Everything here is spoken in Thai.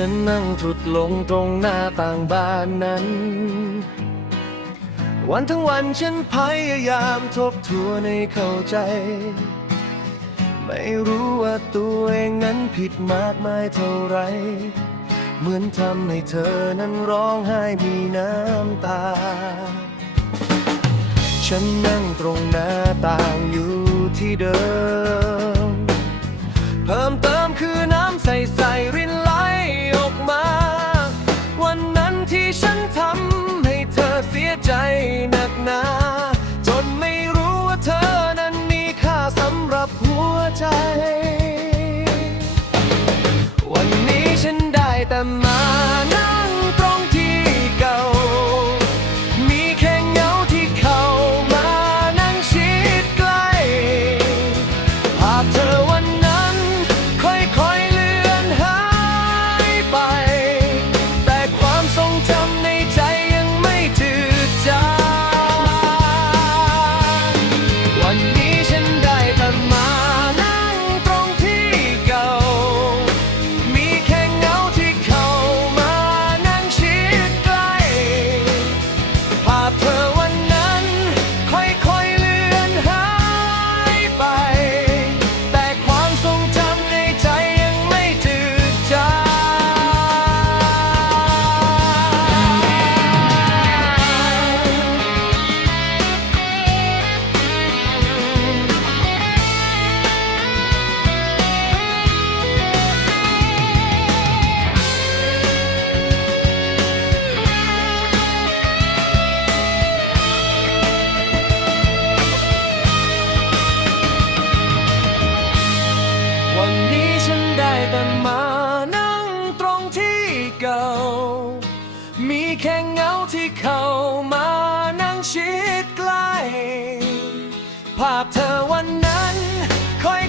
ฉันนั่งทุดลงตรงหน้าต่างบ้านนั้น วันทั้งวันฉันพยายามทบทวนให้เข้าใจ ไม่รู้ว่าตัวเองนั้นผิดมากมายเท่าไร เหมือนทำให้เธอนั้นร้องไห้มีน้ำตา ฉันนั่งตรงหน้าต่างอยู่ที่เดิม หนักหนา จนไม่รู้ว่าเธอนั้นมีค่าสำหรับหัวใจ วันนี้ฉันได้แต่มานั่งตรงที่เก่า มีแค่เงาที่เข้ามานั่งชิดใกล้ภาพเธอา มีแค่เงาที่เข้ามานั่งชิดใกล้ ภาพเธอวันนั้นค่อย